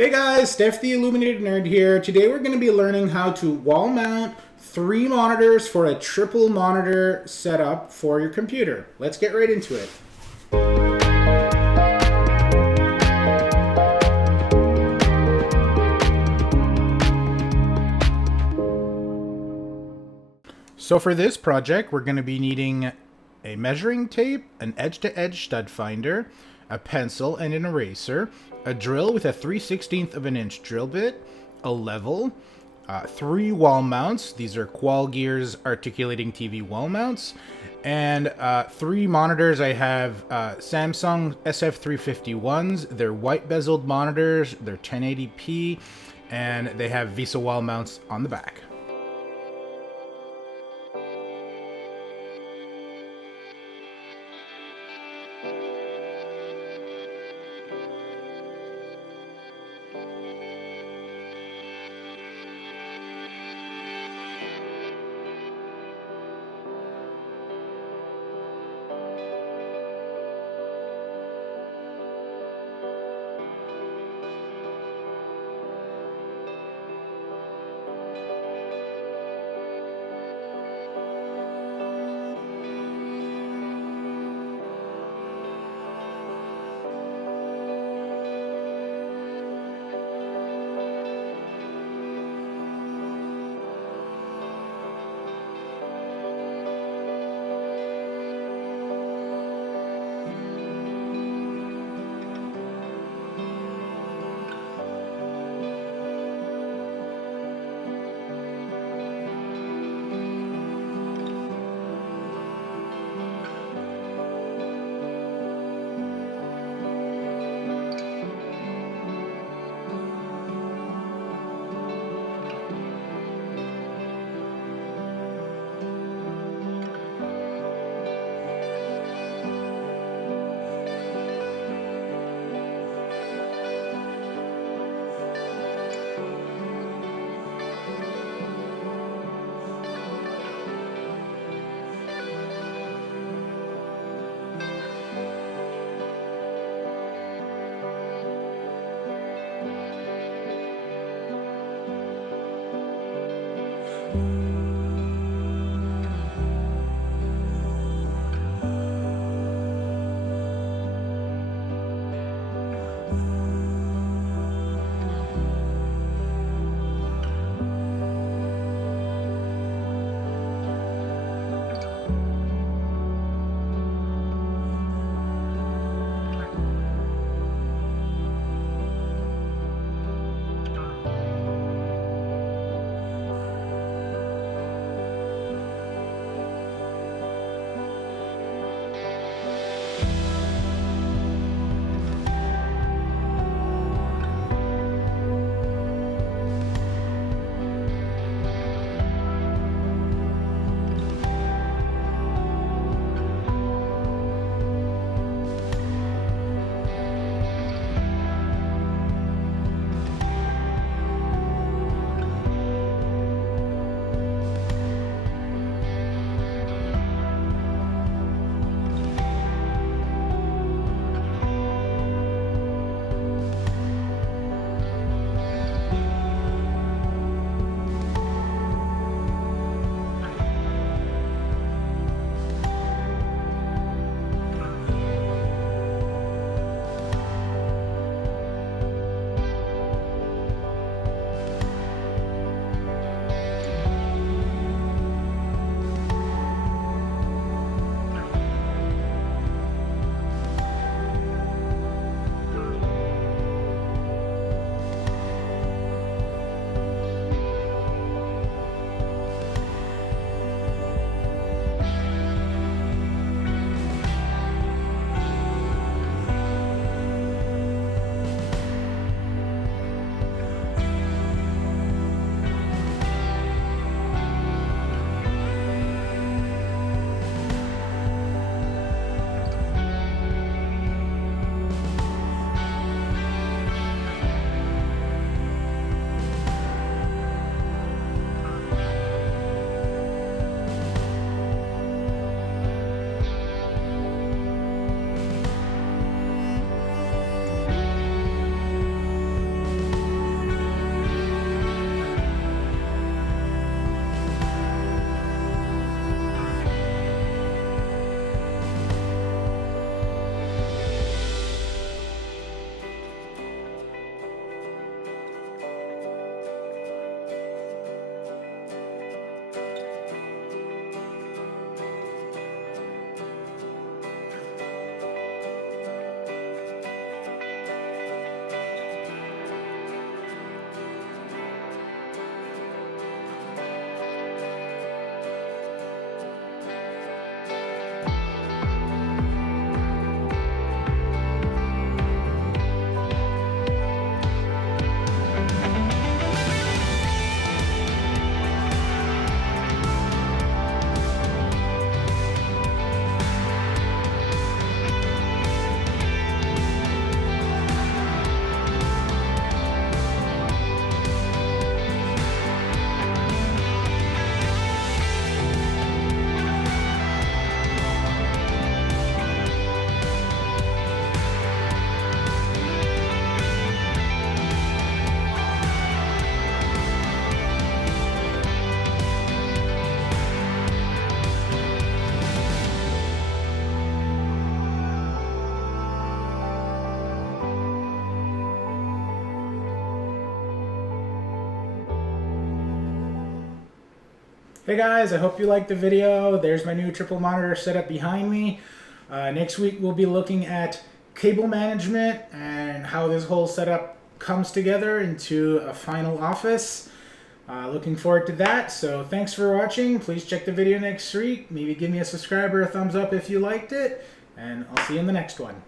Hey guys, Steph the Illuminated Nerd here. Today we're going to be learning how to wall mount 3 monitors for a triple monitor setup for your computer. Let's get right into it. So for this project, we're going to be needing a measuring tape, an edge-to-edge stud finder, a pencil and an eraser, a drill with a 3/16 of an inch drill bit, a level, 3 wall mounts. These are Qual Gears articulating TV wall mounts, and 3 monitors. I have Samsung SF351s. They're white bezeled monitors. They're 1080p, and they have VESA wall mounts on the back. Hey guys, I hope you liked the video. There's my new triple monitor setup behind me. Next week we'll be looking at cable management and how this whole setup comes together into a final office. Looking forward to that. So thanks for watching. Please check the video next week. Maybe give me a subscribe or a thumbs up if you liked it. And I'll see you in the next one.